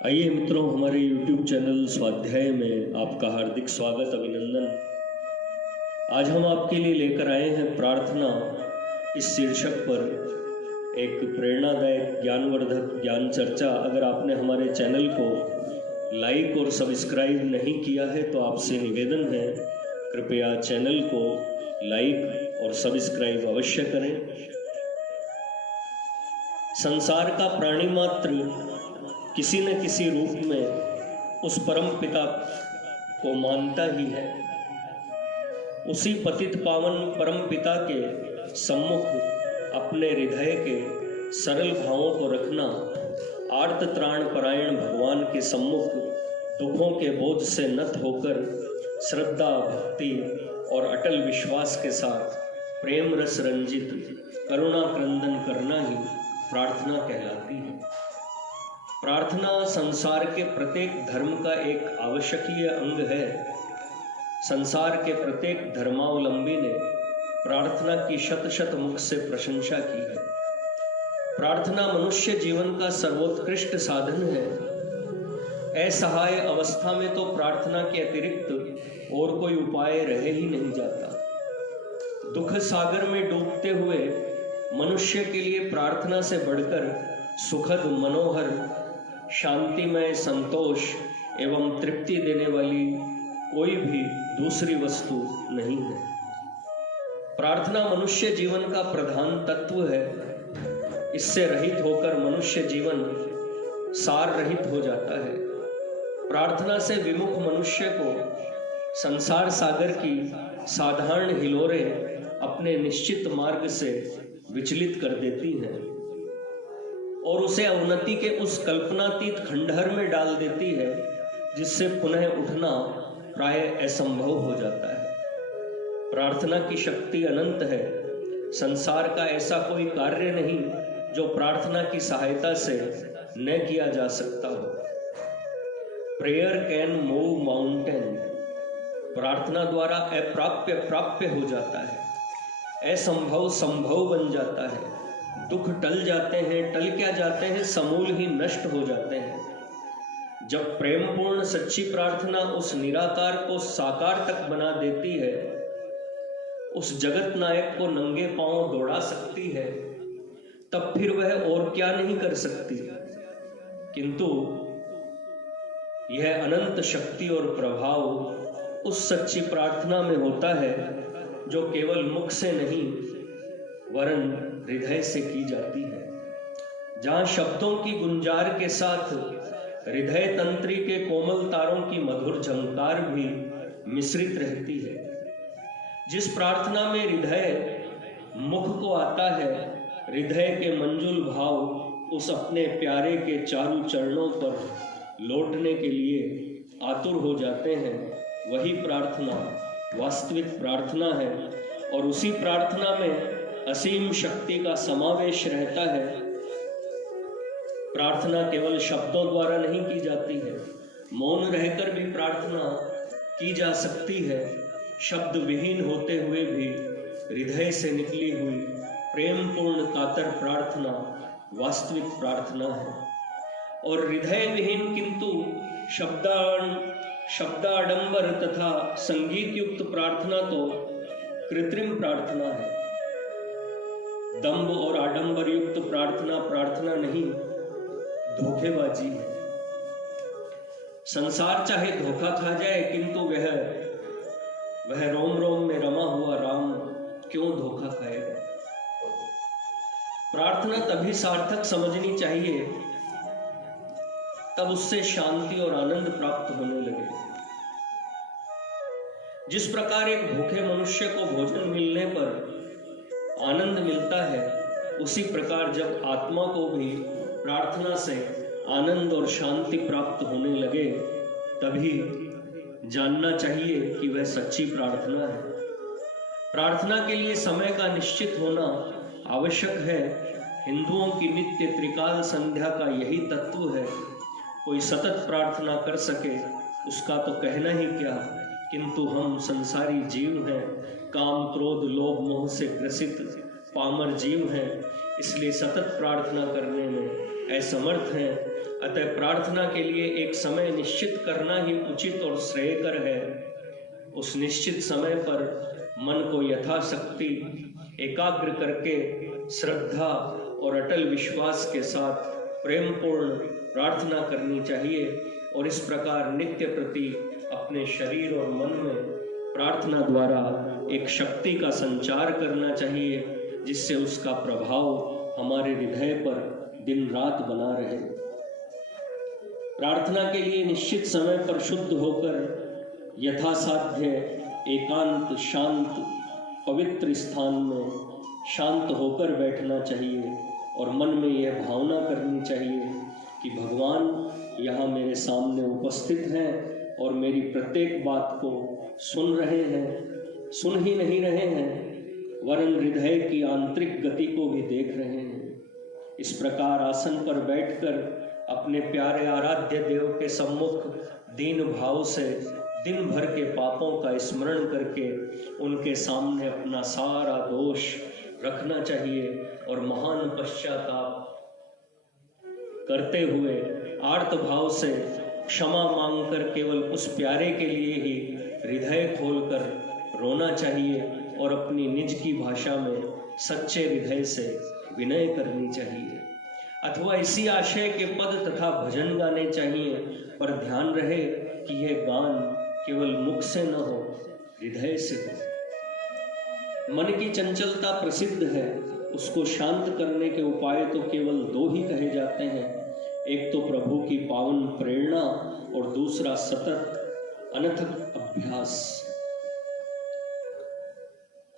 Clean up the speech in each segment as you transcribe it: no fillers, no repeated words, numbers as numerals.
आइए मित्रों, हमारे YouTube चैनल स्वाध्याय में आपका हार्दिक स्वागत अभिनंदन। आज हम आपके लिए लेकर आए हैं प्रार्थना इस शीर्षक पर एक प्रेरणादायक ज्ञानवर्धक ज्ञान चर्चा। अगर आपने हमारे चैनल को लाइक और सब्सक्राइब नहीं किया है तो आपसे निवेदन है, कृपया चैनल को लाइक और सब्सक्राइब अवश्य करें। संसार का प्राणी मात्र किसी न किसी रूप में उस परम पिता को मानता ही है। उसी पतित पावन परम पिता के सम्मुख अपने हृदय के सरल भावों को रखना, आर्त त्राण परायण भगवान के सम्मुख दुखों के बोझ से नत होकर श्रद्धा, भक्ति और अटल विश्वास के साथ प्रेम रस रंजित करुणा क्रंदन करना ही प्रार्थना कहलाती है। प्रार्थना संसार के प्रत्येक धर्म का एक आवश्यकीय अंग है। संसार के प्रत्येक धर्मावलंबी ने प्रार्थना की शत शत मुख से प्रशंसा की है। प्रार्थना मनुष्य जीवन का सर्वोत्कृष्ट साधन है। असहाय अवस्था में तो प्रार्थना के अतिरिक्त और कोई उपाय रह ही नहीं जाता। दुख सागर में डूबते हुए मनुष्य के लिए प्रार्थना से बढ़कर सुखद, मनोहर, शांतिमय, संतोष एवं तृप्ति देने वाली कोई भी दूसरी वस्तु नहीं है। प्रार्थना मनुष्य जीवन का प्रधान तत्व है। इससे रहित होकर मनुष्य जीवन सार रहित हो जाता है। प्रार्थना से विमुख मनुष्य को संसार सागर की साधारण हिलोरें अपने निश्चित मार्ग से विचलित कर देती हैं और उसे अवनति के उस कल्पनातीत खंडहर में डाल देती है जिससे पुनः उठना प्राय असंभव हो जाता है। प्रार्थना की शक्ति अनंत है। संसार का ऐसा कोई कार्य नहीं जो प्रार्थना की सहायता से न किया जा सकता हो। Prayer can move mountain. प्रार्थना द्वारा अप्राप्य प्राप्य हो जाता है, असंभव संभव बन जाता है। दुख टल जाते हैं, टल क्या जाते हैं, समूल ही नष्ट हो जाते हैं। जब प्रेमपूर्ण सच्ची प्रार्थना उस निराकार को साकार तक बना देती है, उस जगत नायक को नंगे पांव दौड़ा सकती है, तब फिर वह और क्या नहीं कर सकती। किंतु यह अनंत शक्ति और प्रभाव उस सच्ची प्रार्थना में होता है जो केवल मुख से नहीं वरन हृदय से की जाती है। जहां शब्दों की गुंजार के साथ हृदय तंत्री के कोमल तारों की मधुर झंकार भी मिश्रित रहती है। जिस प्रार्थना में हृदय मुख को आता है, हृदय के मंजुल भाव उस अपने प्यारे के चारों चरणों पर लौटने के लिए आतुर हो जाते हैं, वही प्रार्थना वास्तविक प्रार्थना है। और उसी प्रार्थना में असीम शक्ति का समावेश रहता है। प्रार्थना केवल शब्दों द्वारा नहीं की जाती है, मौन रहकर भी प्रार्थना की जा सकती है। शब्द विहीन होते हुए भी हृदय से निकली हुई प्रेमपूर्ण कातर प्रार्थना वास्तविक प्रार्थना है। और हृदय विहीन किंतु शब्दाडंबर तथा संगीत युक्त प्रार्थना तो कृत्रिम प्रार्थना है। दंभ और आडंबर युक्त प्रार्थना प्रार्थना नहीं, धोखेबाजी है। संसार चाहे धोखा खा जाए, किंतु वह रोम रोम में रमा हुआ राम क्यों धोखा खाएगा। प्रार्थना तभी सार्थक समझनी चाहिए तब उससे शांति और आनंद प्राप्त होने लगे। जिस प्रकार एक भूखे मनुष्य को भोजन मिलने पर आनंद मिलता है, उसी प्रकार जब आत्मा को भी प्रार्थना से आनंद और शांति प्राप्त होने लगे, तभी जानना चाहिए कि वह सच्ची प्रार्थना है। प्रार्थना के लिए समय का निश्चित होना आवश्यक है। हिंदुओं की नित्य त्रिकाल संध्या का यही तत्व है। कोई सतत प्रार्थना कर सके उसका तो कहना ही क्या, किंतु हम संसारी जीव हैं, काम क्रोध लोभ मोह से ग्रसित पामर जीव हैं। इसलिए सतत प्रार्थना करने में असमर्थ हैं। अतः प्रार्थना के लिए एक समय निश्चित करना ही उचित और श्रेयकर है। उस निश्चित समय पर मन को यथाशक्ति एकाग्र करके श्रद्धा और अटल विश्वास के साथ प्रेमपूर्ण प्रार्थना करनी चाहिए और इस प्रकार नित्य प्रति अपने शरीर और मन में प्रार्थना द्वारा एक शक्ति का संचार करना चाहिए, जिससे उसका प्रभाव हमारे हृदय पर दिन रात बना रहे। प्रार्थना के लिए निश्चित समय पर शुद्ध होकर यथासाध्य एकांत शांत पवित्र स्थान में शांत होकर बैठना चाहिए और मन में यह भावना करनी चाहिए कि भगवान यहाँ मेरे सामने उपस्थित हैं और मेरी प्रत्येक बात को सुन रहे हैं। सुन ही नहीं रहे हैं वरन हृदय की आंतरिक गति को भी देख रहे हैं। इस प्रकार आसन पर बैठकर अपने प्यारे आराध्य देव के सम्मुख दीन भाव से दिन भर के पापों का स्मरण करके उनके सामने अपना सारा दोष रखना चाहिए और महान पश्चाताप करते हुए आर्त भाव से क्षमा मांगकर केवल उस प्यारे के लिए ही हृदय खोलकर रोना चाहिए और अपनी निज की भाषा में सच्चे हृदय से विनय करनी चाहिए, अथवा इसी आशय के पद तथा भजन गाने चाहिए, पर ध्यान रहे कि यह गान केवल मुख से न हो, हृदय से हो। मन की चंचलता प्रसिद्ध है, उसको शांत करने के उपाय तो केवल दो ही कहे जाते हैं। एक तो प्रभु की पावन प्रेरणा और दूसरा सतत अनथक अभ्यास।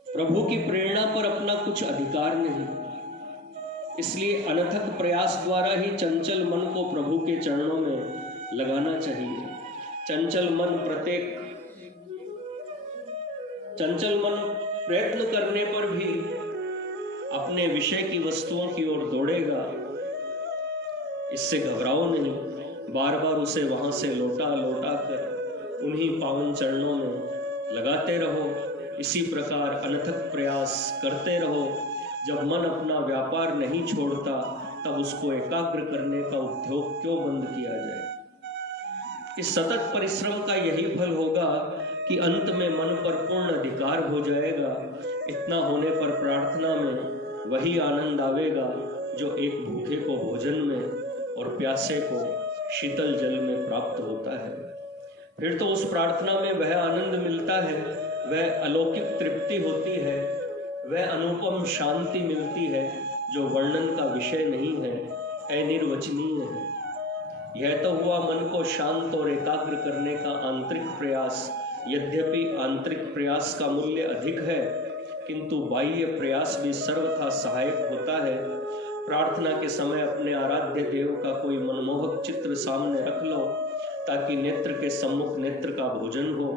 प्रभु की प्रेरणा पर अपना कुछ अधिकार नहीं, इसलिए अनथक प्रयास द्वारा ही चंचल मन को प्रभु के चरणों में लगाना चाहिए। चंचल मन प्रयत्न करने पर भी अपने विषय की वस्तुओं की ओर दौड़ेगा। इससे घबराओ नहीं, बार बार उसे वहां से लौटा कर उन्हीं पावन चरणों में लगाते रहो। इसी प्रकार अनथक प्रयास करते रहो। जब मन अपना व्यापार नहीं छोड़ता तब उसको एकाग्र करने का उद्योग क्यों बंद किया जाए। इस सतत परिश्रम का यही फल होगा कि अंत में मन पर पूर्ण अधिकार हो जाएगा। इतना होने पर प्रार्थना में वही आनंद आवेगा जो एक भूखे को भोजन में और प्यासे को शीतल जल में प्राप्त होता है। फिर तो उस प्रार्थना में वह आनंद मिलता है, वह अलौकिक तृप्ति होती है, वह अनुपम शांति मिलती है जो वर्णन का विषय नहीं है, अनिर्वचनीय है। यह तो हुआ मन को शांत और एकाग्र करने का आंतरिक प्रयास। यद्यपि आंतरिक प्रयास का मूल्य अधिक है, किंतु बाह्य प्रयास भी सर्वथा सहायक होता है। प्रार्थना के समय अपने आराध्य देव का कोई मनमोहक चित्र सामने रख लो ताकि नेत्र के सम्मुख नेत्र का भोजन हो।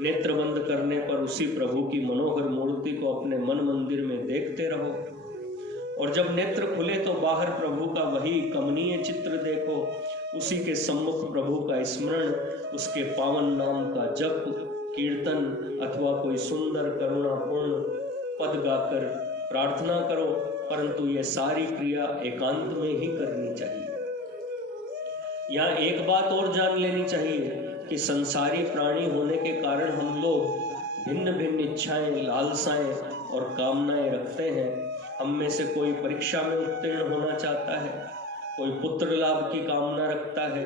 नेत्र बंद करने पर उसी प्रभु की मनोहर मूर्ति को अपने मन मंदिर में देखते रहो और जब नेत्र खुले तो बाहर प्रभु का वही कमनीय चित्र देखो। उसी के सम्मुख प्रभु का स्मरण, उसके पावन नाम का जप, कीर्तन अथवा कोई सुंदर करुणापूर्ण पद गाकर प्रार्थना करो, परंतु यह सारी क्रिया एकांत में ही करनी चाहिए। यहाँ एक बात और जान लेनी चाहिए कि संसारी प्राणी होने के कारण हम लोग भिन्न भिन्न इच्छाएं, लालसाएं और कामनाएं रखते हैं। हम में से कोई परीक्षा में उत्तीर्ण होना चाहता है, कोई पुत्र लाभ की कामना रखता है,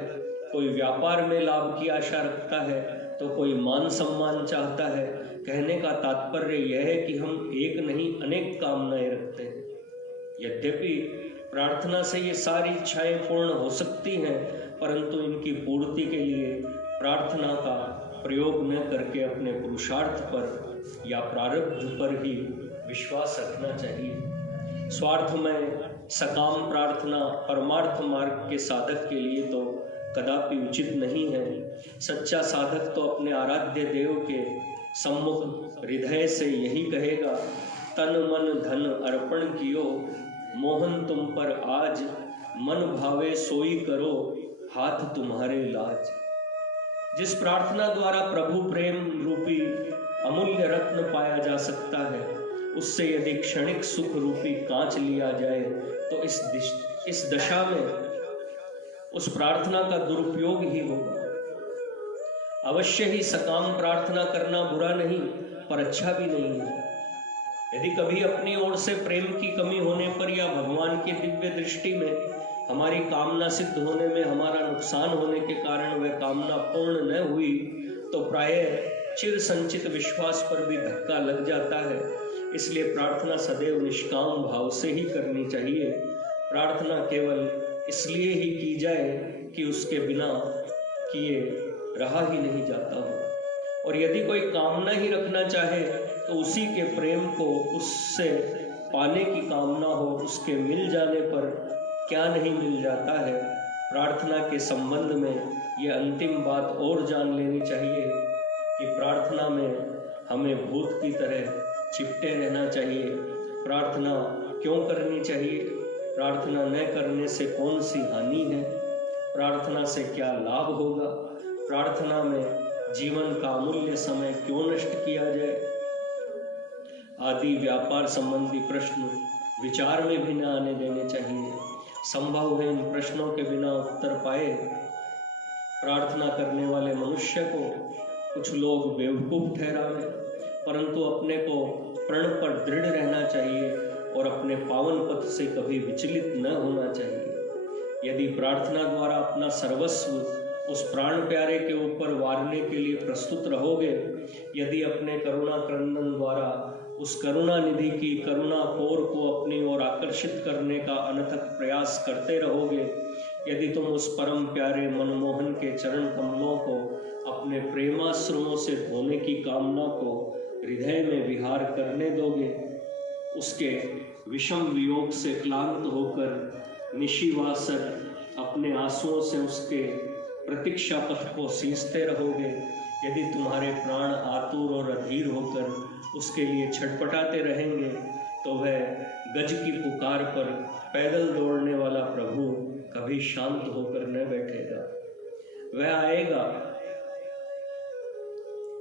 कोई व्यापार में लाभ की आशा रखता है, तो कोई मान सम्मान चाहता है। कहने का तात्पर्य यह है कि हम एक नहीं अनेक कामनाएं रखते हैं। यद्यपि प्रार्थना से ये सारी इच्छाएं पूर्ण हो सकती हैं, परंतु इनकी पूर्ति के लिए प्रार्थना का प्रयोग न करके अपने पुरुषार्थ पर या प्रारब्ध पर ही विश्वास रखना चाहिए। स्वार्थमय सकाम प्रार्थना परमार्थ मार्ग के साधक के लिए तो कदापि उचित नहीं है। सच्चा साधक तो अपने आराध्य देव के सम्मुख हृदय से यही कहेगा, तन मन धन अर्पण कियो, मोहन तुम पर आज, मन भावे सोई करो, हाथ तुम्हारे लाज। जिस प्रार्थना द्वारा प्रभु प्रेम रूपी अमूल्य रत्न पाया जा सकता है, उससे यदि क्षणिक सुख रूपी कांच लिया जाए तो इस दशा में उस प्रार्थना का दुरुपयोग ही होगा। अवश्य ही सकाम प्रार्थना करना बुरा नहीं, पर अच्छा भी नहीं है। यदि कभी अपनी ओर से प्रेम की कमी होने पर या भगवान की दिव्य दृष्टि में हमारी कामना सिद्ध होने में हमारा नुकसान होने के कारण वह कामना पूर्ण न हुई, तो प्रायः चिर संचित विश्वास पर भी धक्का लग जाता है। इसलिए प्रार्थना सदैव निष्काम भाव से ही करनी चाहिए। प्रार्थना केवल इसलिए ही की जाए कि उसके बिना किए रहा ही नहीं जाता हो। और यदि कोई कामना ही रखना चाहे तो उसी के प्रेम को उससे पाने की कामना हो, उसके मिल जाने पर क्या नहीं मिल जाता है। प्रार्थना के संबंध में ये अंतिम बात और जान लेनी चाहिए कि प्रार्थना में हमें भूत की तरह चिपटे रहना चाहिए। प्रार्थना क्यों करनी चाहिए? प्रार्थना न करने से कौन सी हानि है? प्रार्थना से क्या लाभ होगा? प्रार्थना में जीवन का अमूल्य समय क्यों नष्ट किया जाए? आदि व्यापार संबंधी प्रश्न विचार में भी न आने देने चाहिए। संभव है इन प्रश्नों के बिना उत्तर पाए प्रार्थना करने वाले मनुष्य को कुछ लोग बेवकूफ ठहरावे, परंतु अपने को प्रण पर दृढ़ रहना चाहिए और अपने पावन पथ से कभी विचलित न होना चाहिए। यदि प्रार्थना द्वारा अपना सर्वस्व उस प्राण प्यारे के ऊपर वारने के लिए प्रस्तुत रहोगे, यदि अपने करुणा क्रंदन द्वारा उस करुणा निधि की करुणा कोर को अपनी ओर आकर्षित करने का अनथक प्रयास करते रहोगे, यदि तुम उस परम प्यारे मनमोहन के चरण कमलों को अपने प्रेमाश्रुओं से धोने की कामना को हृदय में विहार करने दोगे, उसके विषम वियोग से क्लांत होकर निशिवासर अपने आंसुओं से उसके प्रतीक्षा पथ को सींचते रहोगे, यदि तुम्हारे प्राण आतुर और अधीर होकर उसके लिए छटपटाते रहेंगे, तो वह गज की पुकार पर पैदल दौड़ने वाला प्रभु कभी शांत होकर न बैठेगा। वह आएगा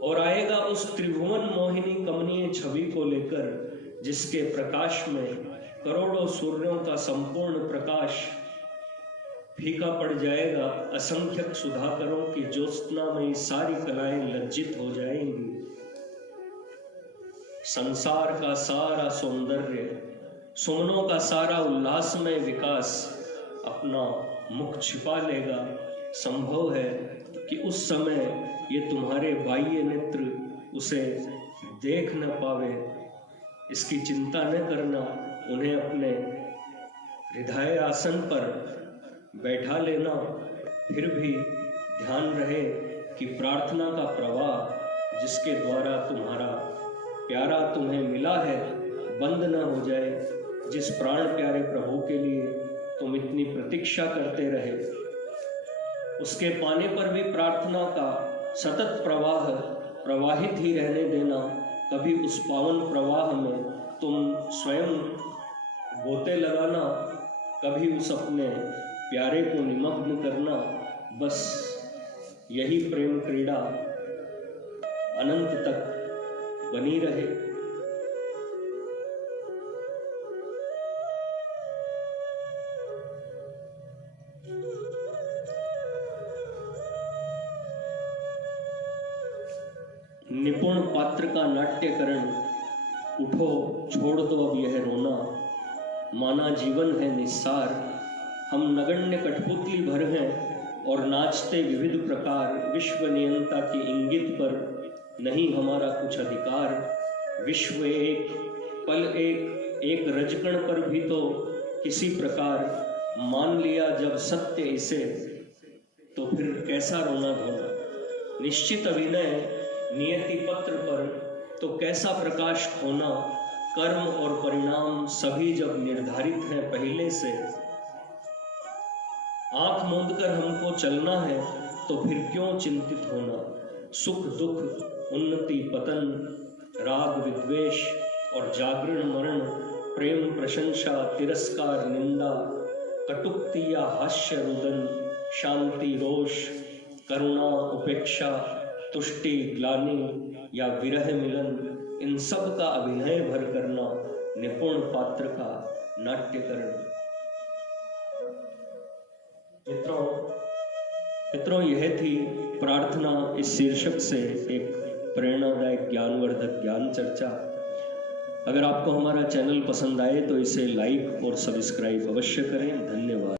और आएगा उस त्रिभुवन मोहिनी कमनीय छवि को लेकर, जिसके प्रकाश में करोड़ों सूर्यों का संपूर्ण प्रकाश फीका पड़ जाएगा। असंख्यक सुधाकरों की ज्योत्सना में सारी कलाएं लज्जित हो जाएंगी। संसार का सारा सौंदर्य, सुमनों का सारा उल्लासमय विकास अपना मुख छिपा लेगा। संभव है कि उस समय ये तुम्हारे बाह्य नेत्र उसे देख न पावे। इसकी चिंता न करना, उन्हें अपने हृदय आसन पर बैठा लेना। फिर भी ध्यान रहे कि प्रार्थना का प्रवाह जिसके द्वारा तुम्हारा प्यारा तुम्हें मिला है बंद न हो जाए। जिस प्राण प्यारे प्रभु के लिए तुम इतनी प्रतीक्षा करते रहे, उसके पाने पर भी प्रार्थना का सतत प्रवाह प्रवाहित ही रहने देना। कभी उस पावन प्रवाह में तुम स्वयं गोते लगाना, कभी उस अपने प्यारे को निमग्न करना। बस यही प्रेम क्रीड़ा अनंत तक बनी रहे। निपुण पात्र का नाट्यकरण, उठो छोड़ दो अब यह रोना, माना जीवन है निस्सार। हम नगण्य कठपुतली भर हैं और नाचते विविध प्रकार। विश्व नियंता के इंगित पर नहीं हमारा कुछ अधिकार। विश्व एक पल एक रजकण पर भी तो किसी प्रकार मान लिया जब सत्य इसे, तो फिर कैसा रोना धोना। निश्चित अभिनय नियति पत्र पर तो कैसा प्रकाश खोना। कर्म और परिणाम सभी जब निर्धारित हैं पहले से, आंख मूंद कर हमको चलना है तो फिर क्यों चिंतित होना। सुख दुख, उन्नति पतन, राग विद्वेष और जागरण मरण, प्रेम प्रशंसा तिरस्कार निंदा, कटुक्ति या हास्य रुदन, शांति रोष, करुणा उपेक्षा, तुष्टि ग्लानि या विरह मिलन, इन सब का अभिनय भर करना निपुण पात्र का नाट्यकरण। मित्रों यह थी प्रार्थना इस शीर्षक से एक प्रेरणादायक ज्ञानवर्धक ज्ञान चर्चा। अगर आपको हमारा चैनल पसंद आए तो इसे लाइक और सब्सक्राइब अवश्य करें। धन्यवाद।